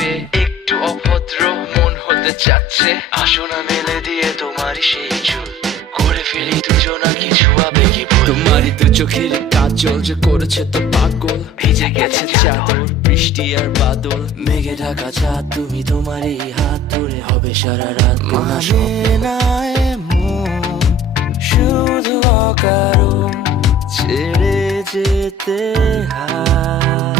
পেয়ে একটু অভদ্র মন হতে চাচ্ছে। আসো না মেলে দিয়ে তোমারই সেই চুল, করে ফেলি দুজনা কিছু আবেগী ভুল। তোমারই তো চোখের কাজল যে করেছে তো পাগল, ভিজে গেছে চাদর বৃষ্টি আর বাদল, মেঘে ঢাকা চাঁদ তুমি তোমারই হাত ধরে হবে সারা রাত। মানে না এমন শুধু অকারণ ছেড়ে যেতে হয়।